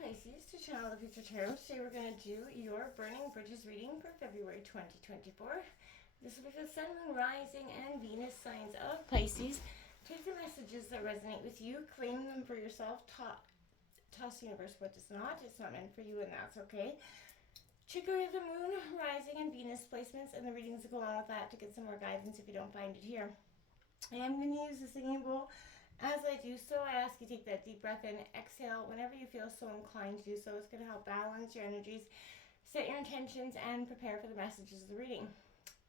Pisces to Channel the Future Tarot. Today we're going to do your Burning Bridges reading for February 2024. This will be for the Sun, Moon, Rising, and Venus signs of Pisces. Take the messages that resonate with you, claim them for yourself, toss the universe what does not. It's not meant for you, and that's okay. Check out the Moon, Rising, and Venus placements and the readings that go along with that to get some more guidance if you don't find it here. I am going to use the singing bowl. As I do so, I ask you to take that deep breath in, exhale whenever you feel so inclined to do so. It's going to help balance your energies, set your intentions, and prepare for the messages of the reading.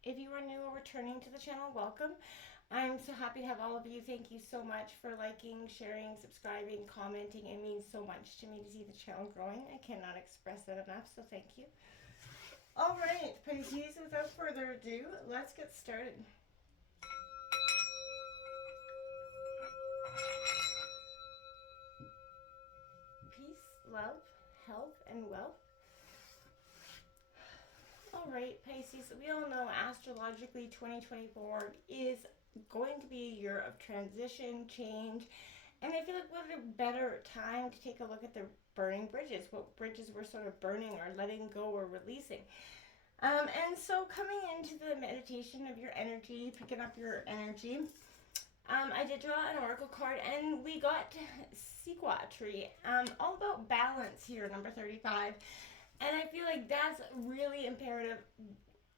If you are new or returning to the channel, welcome. I'm so happy to have all of you. Thank you so much for liking, sharing, subscribing, commenting. It means so much to me to see the channel growing. I cannot express that enough, so thank you. All right, Pisces, without further ado, let's get started. Love, health, and wealth. All right, Pisces, we all know astrologically 2024 is going to be a year of transition, change, and I feel like what a better time to take a look at the burning bridges, what bridges we're sort of burning or letting go or releasing. And so coming into the meditation of your energy, picking up your energy, I did draw an oracle card, and we got Sequatry, all about balance here, number 35. And I feel like that's really imperative.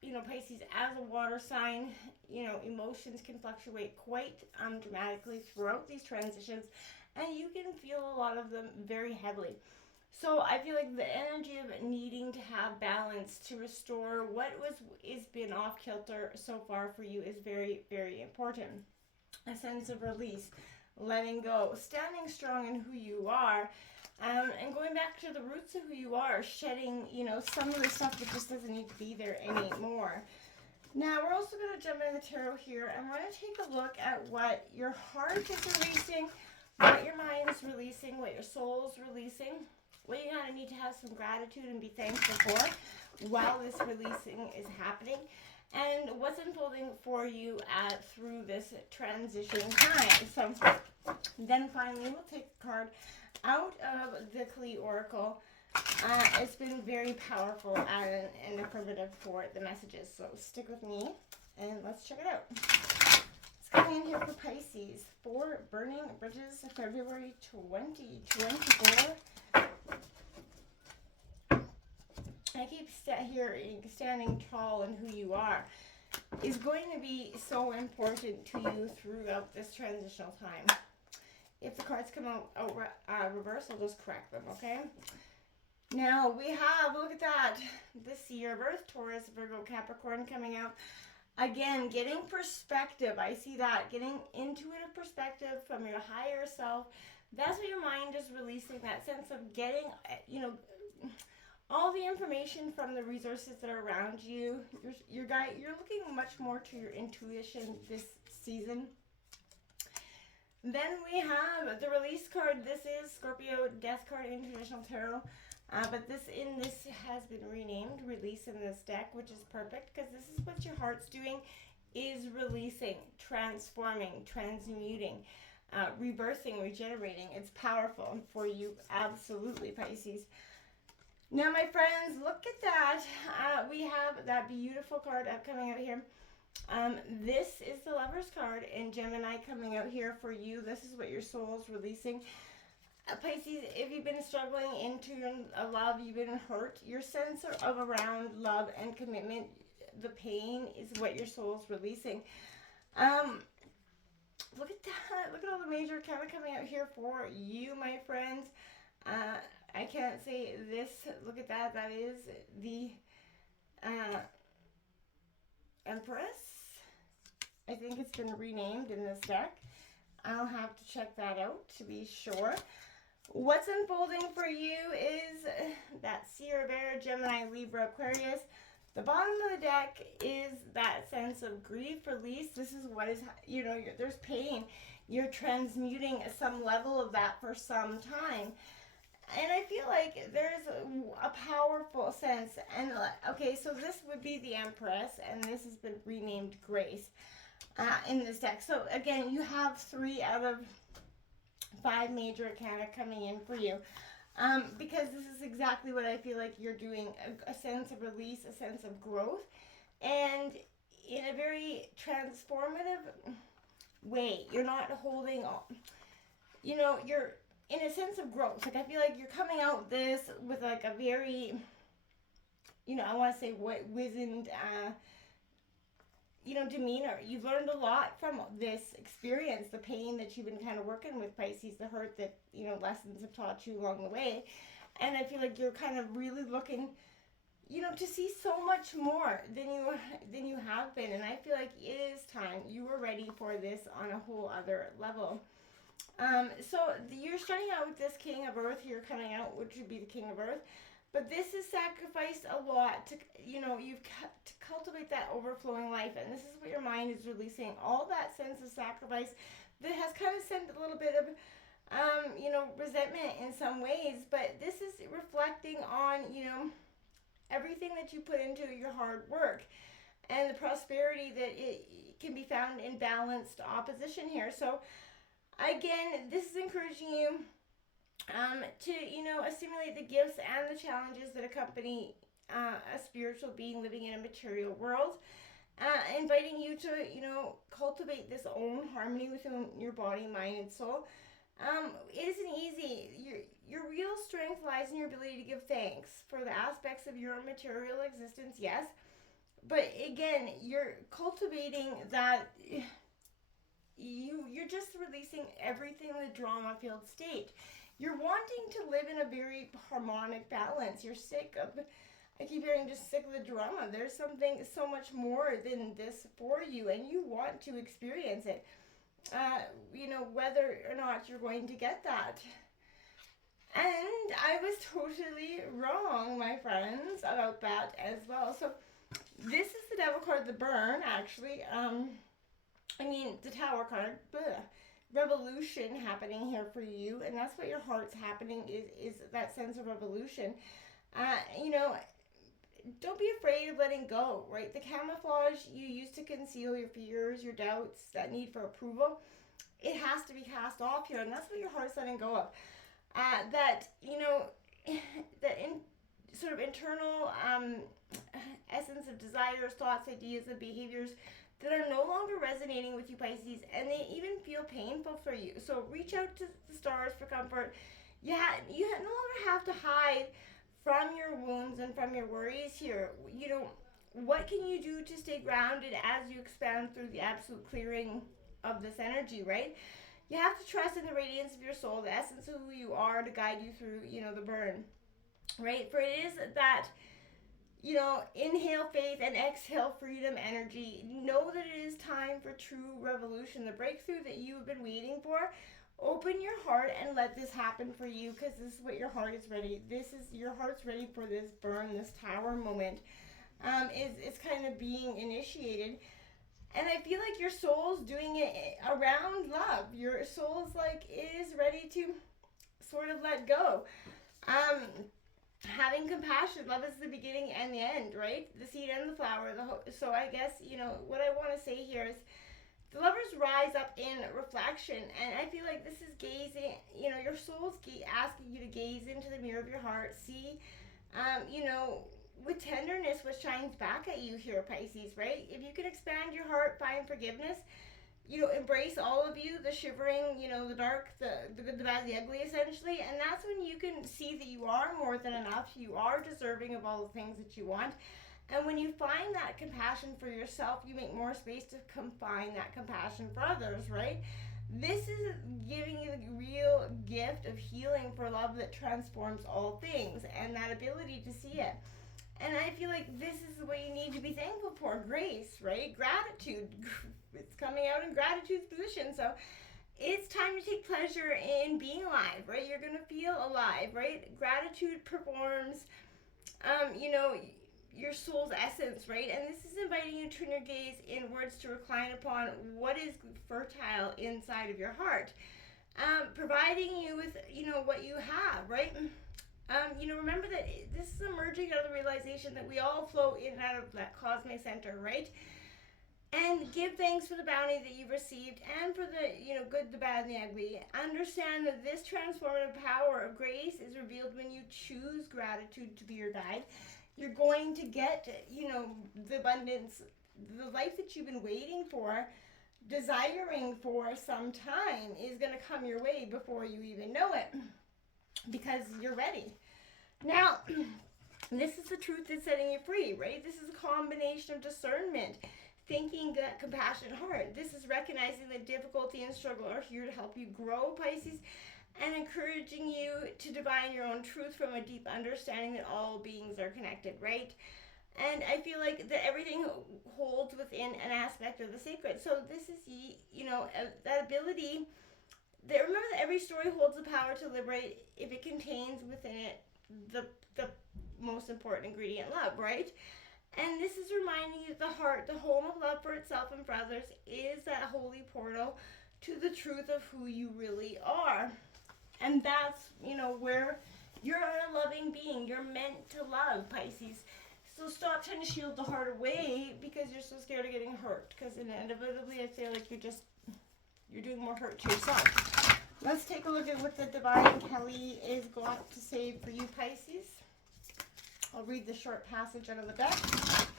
You know, Pisces, as a water sign, you know, emotions can fluctuate quite dramatically throughout these transitions, and you can feel a lot of them very heavily. So I feel like the energy of needing to have balance to restore what is been off kilter so far for you is very, very important. A sense of release, letting go, standing strong in who you are, and going back to the roots of who you are, shedding, you know, some of the stuff that just doesn't need to be there anymore. Now, we're also going to jump into the tarot here, and we're going to take a look at what your heart is releasing, what your mind is releasing, what your soul is releasing, what you're going to need to have some gratitude and be thankful for while this releasing is happening, and what's unfolding for you through this transition time. So then finally we'll take a card out of the Kali Oracle. It's been very powerful and affirmative for the messages. So stick with me and let's check it out. It's coming in here for Pisces for Burning Bridges, February 2024. I keep standing tall in who you are is going to be so important to you throughout this transitional time. If the cards come out reverse, I'll just correct them, okay? Now we have, look at that, this year of Earth, Taurus, Virgo, Capricorn coming out. Again, getting perspective. I see that, getting intuitive perspective from your higher self. That's what your mind is releasing, that sense of getting, you know, all the information from the resources that are around you. You're looking much more to your intuition this season. Then we have the release card. This is Scorpio Death card in traditional tarot. But this has been renamed Release in this deck, which is perfect because this is what your heart's doing, is releasing, transforming, transmuting, rebirthing, regenerating. It's powerful for you, absolutely, Pisces. Now, my friends, look at that. We have that beautiful card coming out here. This is the Lover's card in Gemini coming out here for you. This is what your soul is releasing. Pisces, if you've been struggling into love, you've been hurt, your sense of around love and commitment, the pain is what your soul is releasing. Look at that. Look at all the major arcana coming out here for you, my friends. I can't say this. Look at that. That is the Empress. I think it's been renamed in this deck. I'll have to check that out to be sure. What's unfolding for you is that Sierra Bear, Gemini, Libra, Aquarius. The bottom of the deck is that sense of grief, release. This is what is, you know, there's pain. You're transmuting some level of that for some time. And I feel like there's a powerful sense. And okay, so this would be the Empress, and this has been renamed Grace in this deck. So again, you have 3 out of 5 major arcana coming in for you. Because this is exactly what I feel like you're doing, a sense of release, a sense of growth, and in a very transformative way. You're not holding on, you're in a sense of growth. Like, I feel like you're coming out this with like a very, I want to say what wizened, demeanor. You've learned a lot from this experience, the pain that you've been kind of working with, Pisces, the hurt that, lessons have taught you along the way. And I feel like you're kind of really looking, to see so much more than you have been. And I feel like it is time. You are ready for this on a whole other level. So you're starting out with this King of Earth. You're coming out, which would be the King of Earth. But this has sacrificed a lot to, you've to cultivate that overflowing life. And this is what your mind is releasing. All that sense of sacrifice that has kind of sent a little bit of, resentment in some ways. But this is reflecting on, everything that you put into your hard work and the prosperity that it can be found in balanced opposition here. So again, this is encouraging you to, assimilate the gifts and the challenges that accompany a spiritual being living in a material world. Inviting you to, cultivate this own harmony within your body, mind, and soul. It isn't easy. Your real strength lies in your ability to give thanks for the aspects of your material existence, yes. But again, you're cultivating that. You're just releasing everything in the drama-filled state. You're wanting to live in a very harmonic balance. You're sick of, I keep hearing, just sick of the drama. There's something so much more than this for you, and you want to experience it. Whether or not you're going to get that. And I was totally wrong, my friends, about that as well. So this is the Devil card, the Burn, actually. The Tower card. Bleh. Revolution happening here for you, and that's what your heart's happening is that sense of revolution. Don't be afraid of letting go, right? The camouflage you used to conceal your fears, your doubts, that need for approval, it has to be cast off here, and that's what your heart's letting go of. That sort of internal essence of desires, thoughts, ideas, and behaviors that are no longer resonating with you, Pisces, and they even feel painful for you. So reach out to the stars for comfort. You no longer have to hide from your wounds and from your worries here. What can you do to stay grounded as you expand through the absolute clearing of this energy, right? You have to trust in the radiance of your soul, the essence of who you are, to guide you through, the burn, right? For it is that, inhale faith and exhale freedom energy. Know that it is time for true revolution, the breakthrough that you have been waiting for. Open your heart and let this happen for you, because this is what your heart is ready. Your heart's ready for this burn, this Tower moment. It's kind of being initiated. And I feel like your soul's doing it around love. Your soul's is ready to sort of let go. Having compassion. Love is the beginning and the end, right? The seed and the flower. So I guess, what I want to say here is the lovers rise up in reflection. And I feel like this is gazing, your soul's asking you to gaze into the mirror of your heart. See, with tenderness what shines back at you here, Pisces, right? If you can expand your heart, find forgiveness, embrace all of you, the shivering, the dark, the good, the bad, the ugly, essentially. And that's when you can see that you are more than enough. You are deserving of all the things that you want. And when you find that compassion for yourself, you make more space to find that compassion for others, right? This is giving you the real gift of healing for love that transforms all things, and that ability to see it. And I feel like this is what you need to be thankful for. Grace, right? Gratitude. It's coming out in gratitude's position. So it's time to take pleasure in being alive, right? You're going to feel alive, right? Gratitude performs, your soul's essence, right? And this is inviting you to turn your gaze inwards to recline upon what is fertile inside of your heart. Providing you with, what you have, right? Remember that this is emerging out of the realization that we all flow in and out of that cosmic center, right? And give thanks for the bounty that you've received and for the, good, the bad, and the ugly. Understand that this transformative power of grace is revealed when you choose gratitude to be your guide. You're going to get, the abundance, the life that you've been waiting for, desiring for some time is going to come your way before you even know it, because you're ready. Now, this is the truth that's setting you free, right? This is a combination of discernment, thinking, that compassionate heart. This is recognizing that difficulty and struggle are here to help you grow, Pisces, and encouraging you to divine your own truth from a deep understanding that all beings are connected, right? And I feel like that everything holds within an aspect of the sacred. So this is, that ability. Remember that every story holds the power to liberate if it contains within it the most important ingredient, love, right? And this is reminding you that the heart, the home of love for itself and for others, is that holy portal to the truth of who you really are. And that's, where you're a loving being. You're meant to love, Pisces. So stop trying to shield the heart away because you're so scared of getting hurt. Because inevitably, I feel like you're doing more hurt to yourself. Let's take a look at what the Divine Kelly is going to say for you, Pisces. I'll read the short passage out of the deck.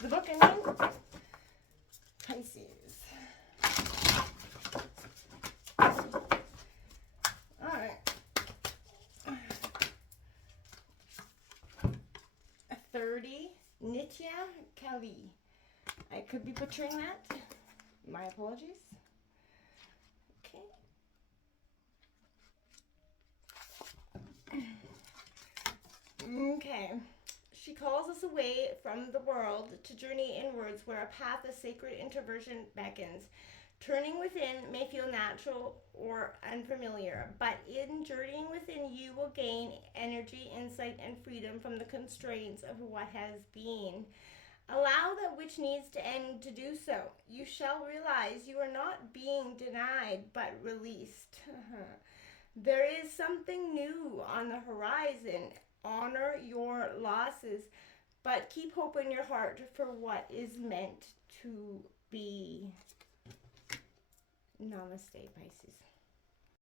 The book, I mean. Pisces. Alright. 30, Nitya Kali. I could be butchering that. My apologies. Okay. She calls us away from the world to journey inwards where a path of sacred introversion beckons. Turning within may feel natural or unfamiliar, but in journeying within you will gain energy, insight, and freedom from the constraints of what has been. Allow that which needs to end to do so. You shall realize you are not being denied, but released. There is something new on the horizon. Honor your losses, but keep hope in your heart for what is meant to be. Namaste, Pisces.